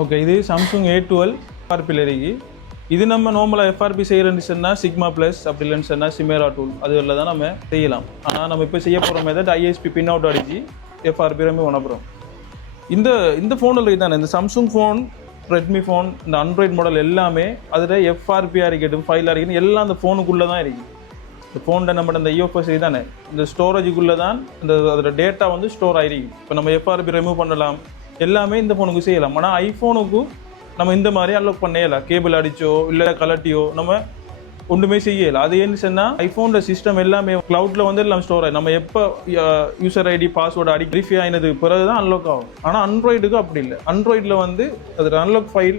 Okay, இது Samsung A12 எஃப்ஆர்பியில் இருக்கு. இது நம்ம நார்மலாக எஃப்ஆர்பி செய்கிறேன்னு சொன்னால் சிக்மா ப்ளஸ், அப்படி இல்லைன்னு சொன்னால் சிமேரா டூல் அதில் தான் நம்ம செய்யலாம். ஆனால் நம்ம இப்போ செய்ய போகிற மெத்தட் ஐஎஸ்பி பின் அவுட் அடிச்சு எஃப்ஆர்பி ரொம்ப உணப்புறோம். இந்த ஃபோனில் தானே இந்த சாம்சங் ஃபோன், ரெட்மி ஃபோன், இந்த ஆண்ட்ராய்ட் மாடல் எல்லாமே அதில் எஃப்ஆர்பியாக இருக்கட்டும், ஃபைலாக இருக்கட்டும், எல்லாம் அந்த ஃபோனுக்குள்ளே தான் இருக்குது. இந்த ஃபோனில் நம்ம இந்த இஎஃப்எஸ் தானே இந்த ஸ்டோரேஜுக்குள்ளே தான் இந்த அதோட டேட்டா வந்து ஸ்டோர் ஆகிருக்கு. இப்போ நம்ம எஃப்ஆர்பி ரிமூவ் பண்ணலாம், எல்லாமே இந்த ஃபோனுக்கு செய்யலாம். ஆனால் ஐஃபோனுக்கு நம்ம இந்த மாதிரி அன்லாக் பண்ணலாம். கேபிள் அடிச்சோ இல்லை கலட்டியோ நம்ம ஒன்றுமே செய்யலை. அது ஏன்னு சொன்னால் ஐஃபோனோட சிஸ்டம் எல்லாமே க்ளவுடில் வந்து எல்லாம் ஸ்டோர் ஆகும். நம்ம எப்போ யூசர் ஐடி பாஸ்வேர்டு அடி வெரிஃபை ஆகினது பிறகு தான் அன்லாக் ஆகும். ஆனால் ஆண்ட்ராய்டுக்கு அப்படி இல்லை. ஆண்ட்ராய்டில் வந்து அது அன்லாக் ஃபைல்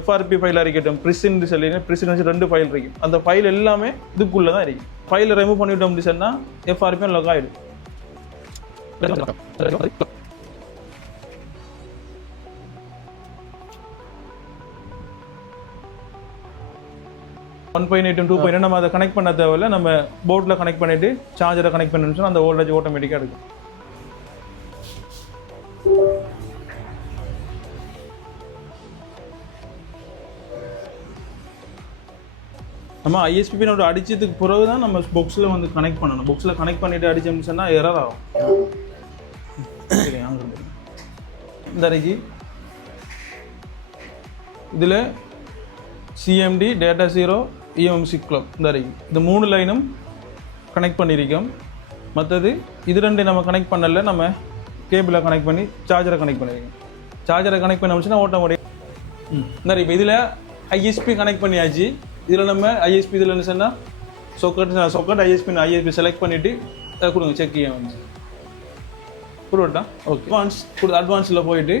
எஃப்ஆர்பி ஃபைலாக இருக்கட்டும், ப்ரிசின்னு சொல்லி 2 ஃபைல் இருக்கும். அந்த ஃபைல் எல்லாமே இதுக்குள்ளே தான் இருக்கும். ஃபைலை ரிமூவ் பண்ணிவிட்டோம் அப்படி சொன்னால் எஃப்ஆர்பி அன்லாக் ஆகிடும். 1.8 2.8 நம்ம அதை கனெக்ட் பண்ண தேவையில்லை. நம்ம போர்டில் கனெக்ட் பண்ணிவிட்டு சார்ஜரை கனெக்ட் பண்ணணும்னு அந்த வோல்டேஜ் ஆட்டோமேட்டிக்காக இருக்கும். நம்ம ஐஎஸ்பி பின்னோட அடிச்சதுக்கு பிறகு தான் நம்ம பாக்ஸில் வந்து கனெக்ட் பண்ணணும். பாக்ஸில் கனெக்ட் பண்ணிவிட்டு அடிச்சோம்னு சொன்னால் எரர் ஆகும். இந்த அறைக்கு இதில் CMD, data zero, EMC club இந்த அறைக்கு இந்த 3 லைனும் கனெக்ட் பண்ணியிருக்கோம். மற்றது இது 2 நம்ம கனெக்ட் பண்ணல, நம்ம கேபிளை கனெக்ட் பண்ணி சார்ஜரை கனெக்ட் பண்ணியிருக்கோம். சார்ஜரை கனெக்ட் பண்ண ஆட்டோமேட்டிக் இந்த இப்போ இதில் ஐஎஸ்பி கனெக்ட் பண்ணியாச்சு. இதில் நம்ம ஐஎஸ்பி இதில் என்ன சொன்னால் சொக்கெட் ஐஎஸ்பி செலக்ட் பண்ணிவிட்டு கொடுங்க செக் வந்து கொடுட்டா. ஓகே, அட்வான்ஸில் போயிட்டு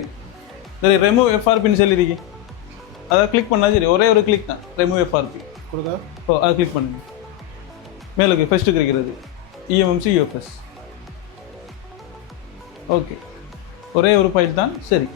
இந்த ரெமூவ் எஃப்ஆர்பின்னு சொல்லியிருக்கி அதை கிளிக் பண்ணால் சரி, ஒரே ஒரு கிளிக் தான் ரெமூவ் எஃப்ஆர்பி கொடுக்க. அதை கிளிக் பண்ணுங்க. மேலுக்கு ஃபஸ்ட்டு இருக்கிறது இஎம்எம்சி யூஎஃப்எஸ். ஓகே, ஒரே ஒரு ஃபைல் தான். சரி,